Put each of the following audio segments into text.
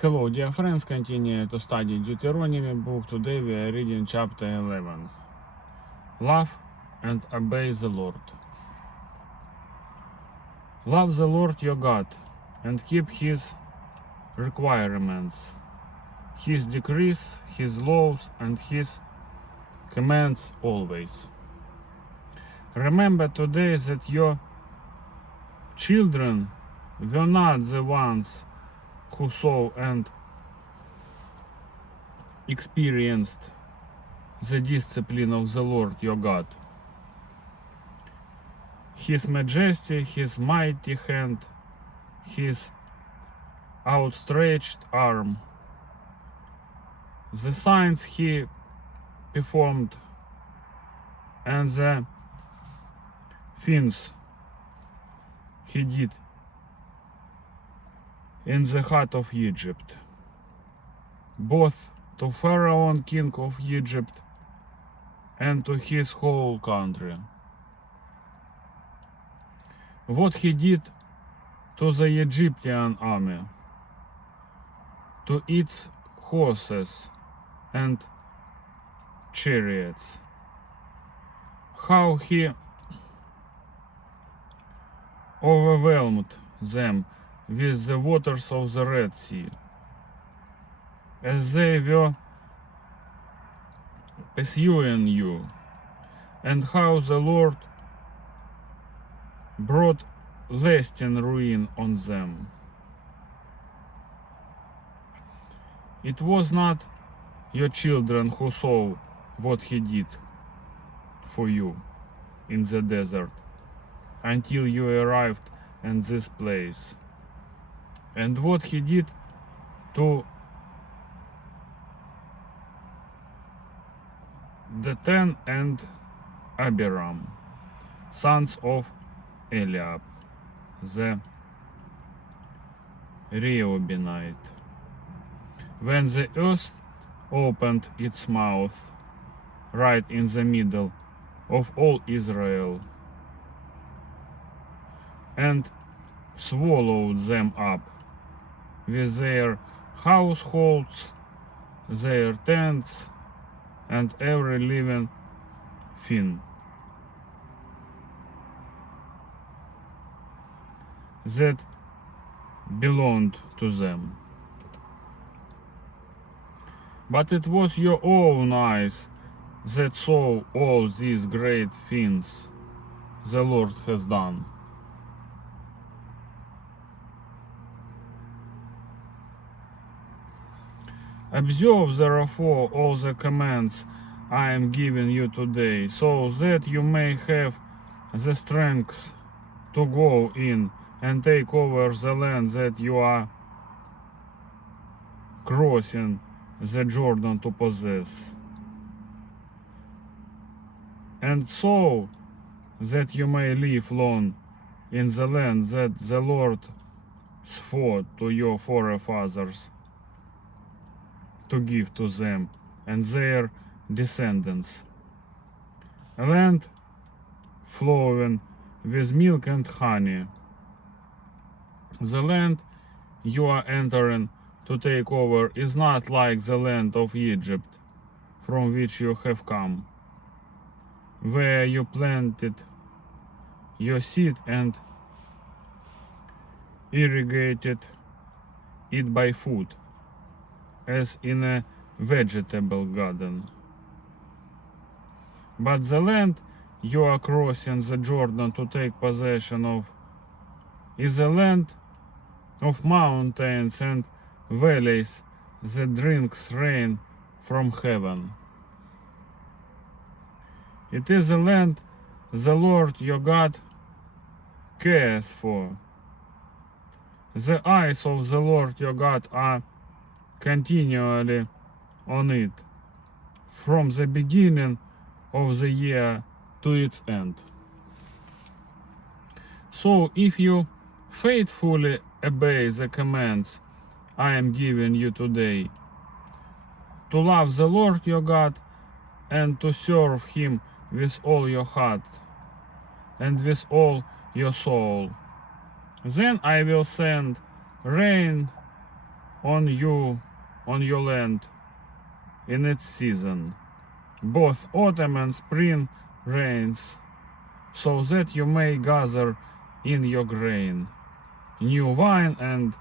Hello dear friends, continue to study Deuteronomy book. Today we are reading chapter 11. Love and obey the Lord. Love the Lord your God and keep his requirements, his decrees, his laws and his commands always. Remember today that your children were not the ones who saw and experienced the discipline of the Lord your God, his majesty, his mighty hand, his outstretched arm, the signs he performed, and the things he did in the heart of Egypt, both to Pharaoh, king of Egypt, and to his whole country. What he did to the Egyptian army, to its horses and chariots, how he overwhelmed them with the waters of the Red Sea, as they were pursuing you, and how the Lord brought lasting ruin on them. It was not your children who saw what he did for you in the desert until you arrived in this place, and what he did to Dathan and Abiram, sons of Eliab, the Reubenite, when the earth opened its mouth right in the middle of all Israel and swallowed them up with their households, their tents, and every living thing that belonged to them. But it was your own eyes that saw all these great things the Lord has done. Observe therefore all the commands I am giving you today, so that you may have the strength to go in and take over the land that you are crossing the Jordan to possess, and so that you may live long in the land that the Lord swore to your forefathers to give to them and their descendants, a land flowing with milk and honey. The land you are entering to take over is not like the land of Egypt, from which you have come, where you planted your seed and irrigated it by food, as in a vegetable garden. But the land you are crossing the Jordan to take possession of is a land of mountains and valleys that drinks rain from heaven. It is a land the Lord your God cares for. The eyes of the Lord your God are continually on it, from the beginning of the year to its end. So if you faithfully obey the commands I am giving you today, to love the Lord your God and to serve him with all your heart and with all your soul, then I will send rain on your land in its season, both autumn and spring rains, so that you may gather in your grain, new wine and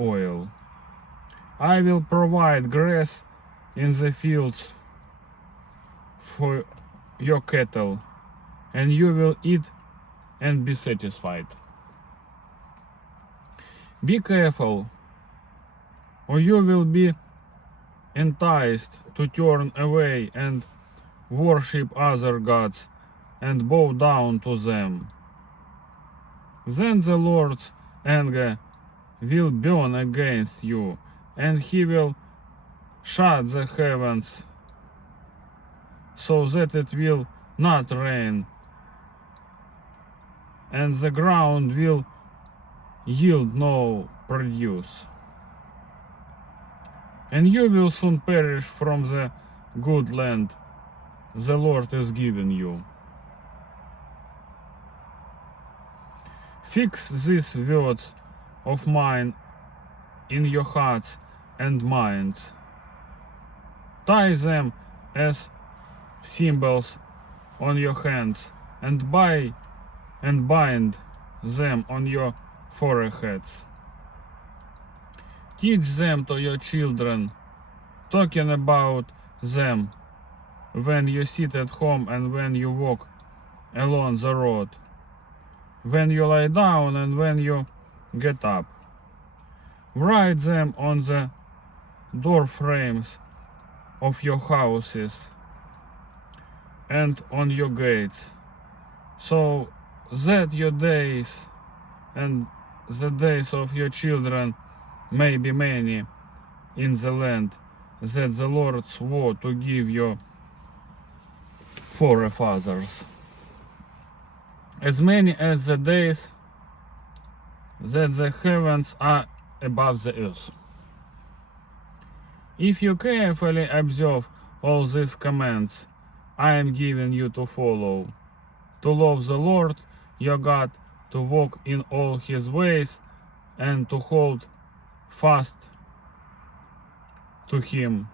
oil. I will provide grass in the fields for your cattle, and you will eat and be satisfied. Be careful, or you will be enticed to turn away and worship other gods and bow down to them. Then the Lord's anger will burn against you, and he will shut the heavens so that it will not rain, and the ground will yield no produce. And you will soon perish from the good land the Lord is giving you. Fix these words of mine in your hearts and minds. Tie them as symbols on your hands, and bind them on your foreheads. Teach them to your children, talking about them when you sit at home and when you walk along the road, when you lie down and when you get up. Write them on the door frames of your houses and on your gates, so that your days and the days of your children may be many in the land that the Lord swore to give your forefathers, as many as the days that the heavens are above the earth. If you carefully observe all these commands I am giving you to follow, to love the Lord your God, to walk in all his ways, and to hold fast to him,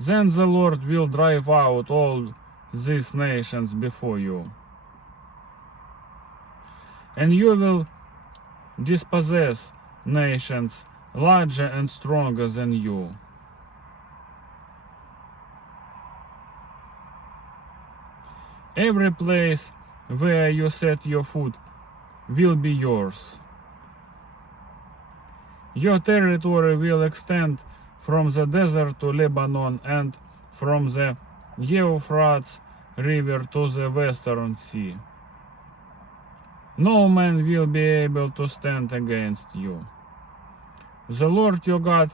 then the Lord will drive out all these nations before you, and you will dispossess nations larger and stronger than you. Every place where you set your foot will be yours. Your territory will extend from the desert to Lebanon and from the Euphrates River to the Western Sea. No man will be able to stand against you. The Lord your God,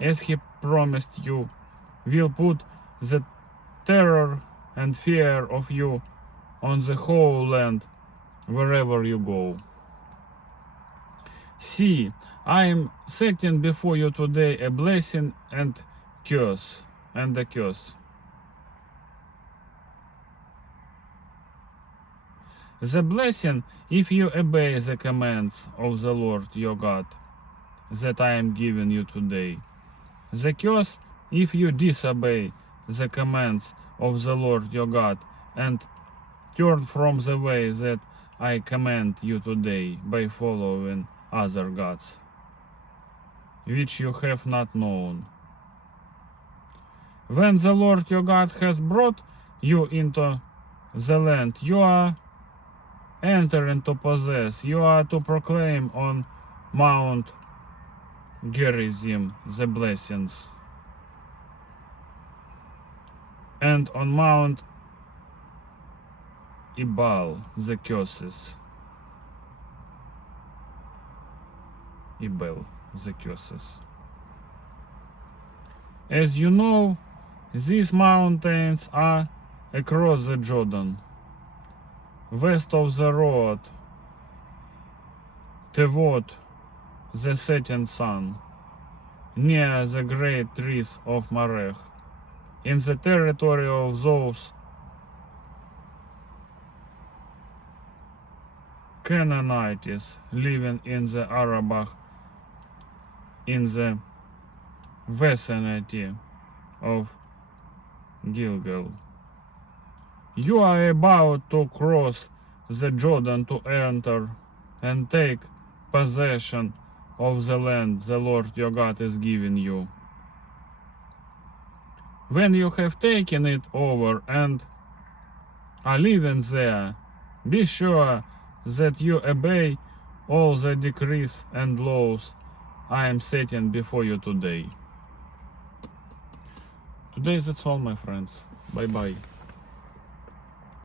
as he promised you, will put the terror and fear of you on the whole land wherever you go. See, I am setting before you today a blessing and a curse. The blessing, if you obey the commands of the Lord your God that I am giving you today. The curse, if you disobey the commands of the Lord your God and turn from the way that I command you today by following other gods, which you have not known. When the Lord your God has brought you into the land you are entering to possess, you are to proclaim on Mount Gerizim the blessings, and on Mount Ebal the curses. Ebal the curses. As you know, these mountains are across the Jordan, west of the road toward the setting sun, near the great trees of Marech, in the territory of those Canaanites living in the Arabah in the vicinity of Gilgal. You are about to cross the Jordan to enter and take possession of the land the Lord your God is giving you. When you have taken it over and are living there, be sure that you obey all the decrees and laws I am setting before you today. Today that's all, my friends. Bye bye.